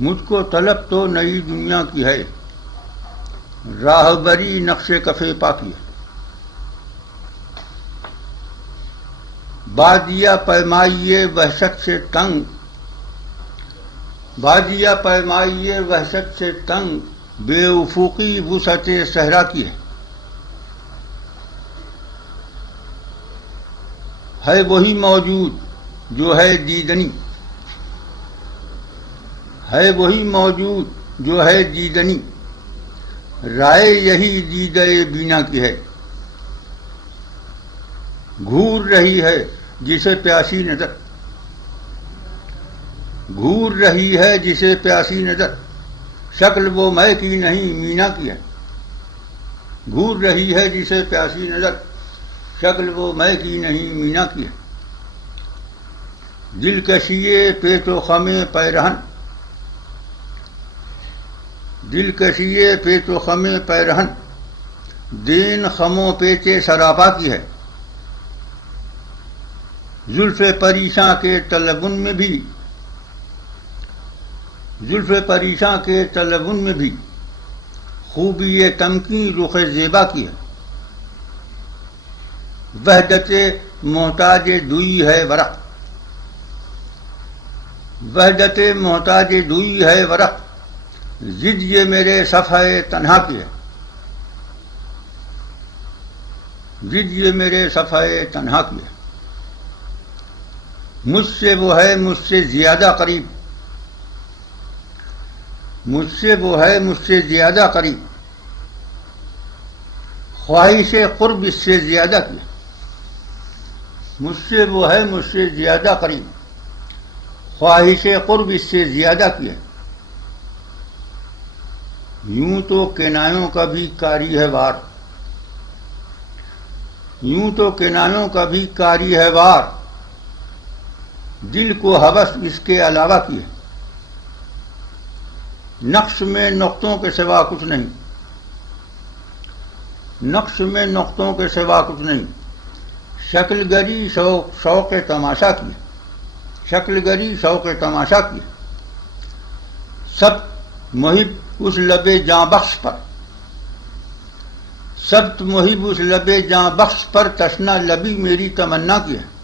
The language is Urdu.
مجھ کو طلب تو نئی دنیا کی ہے، راہبری نقش کفے پاکی ہے۔ بادیہ پیمائیے وحشت سے تنگ، بادیہ پیمائیے وحشت سے تنگ، بے افقی وسعت صحرا کی ہے وہی موجود جو ہے دیدنی، ہے وہی موجود جو ہے دیدنی، رائے یہی دیدہ بینا کی ہے۔ گھور رہی ہے جسے پیاسی نظر، گھور رہی ہے جسے پیاسی نظر، شکل وہ میں کی نہیں مینا کی ہے۔ گھور رہی ہے جسے پیاسی نظر، شکل وہ میں کی نہیں مینا کی ہے۔ دل کشیے پیچ و خم پیرہن، دل کشیے پیچ و خم پیرہن، دین خم و پیچ سراپا کی ہے۔ زلف پریشاں کے طلبن میں بھی، زلف پریشاں کے طلبن میں بھی، خوبی تمکین رخ زیبا کی ہے۔ وحدت محتاج دوئی ہے ورق، وحدت محتاج دوئی ہے ورق، ضد یہ میرے صفحہ تنہا کی ہے، ضد یہ میرے صفحہ تنہا کی ہے۔ مجھ سے وہ ہے مجھ سے زیادہ قریب، مجھ سے وہ ہے مجھ سے زیادہ قریب، خواہش قرب اس سے زیادہ کی ہے۔ مجھ سے وہ ہے مجھ سے زیادہ قریب، خواہش قرب اس سے زیادہ کی ہے۔ یوں تو کنایوں کا بھی کاری ہے وار، یوں تو کنایوں کا بھی کاری ہے وار، دل کو ہوس اس کے علاوہ کی ہے۔ نقش میں نقطوں کے سوا کچھ نہیں، نقش میں نقطوں کے سوا کچھ نہیں، شکل گری شوق تماشا کی ہے، شکل گری شوق تماشا کی ہے۔ سب محب اس لب جاں بخش پر، سب محب اس لب جاں بخش پر، تشنا لبی میری تمنا کی ہے۔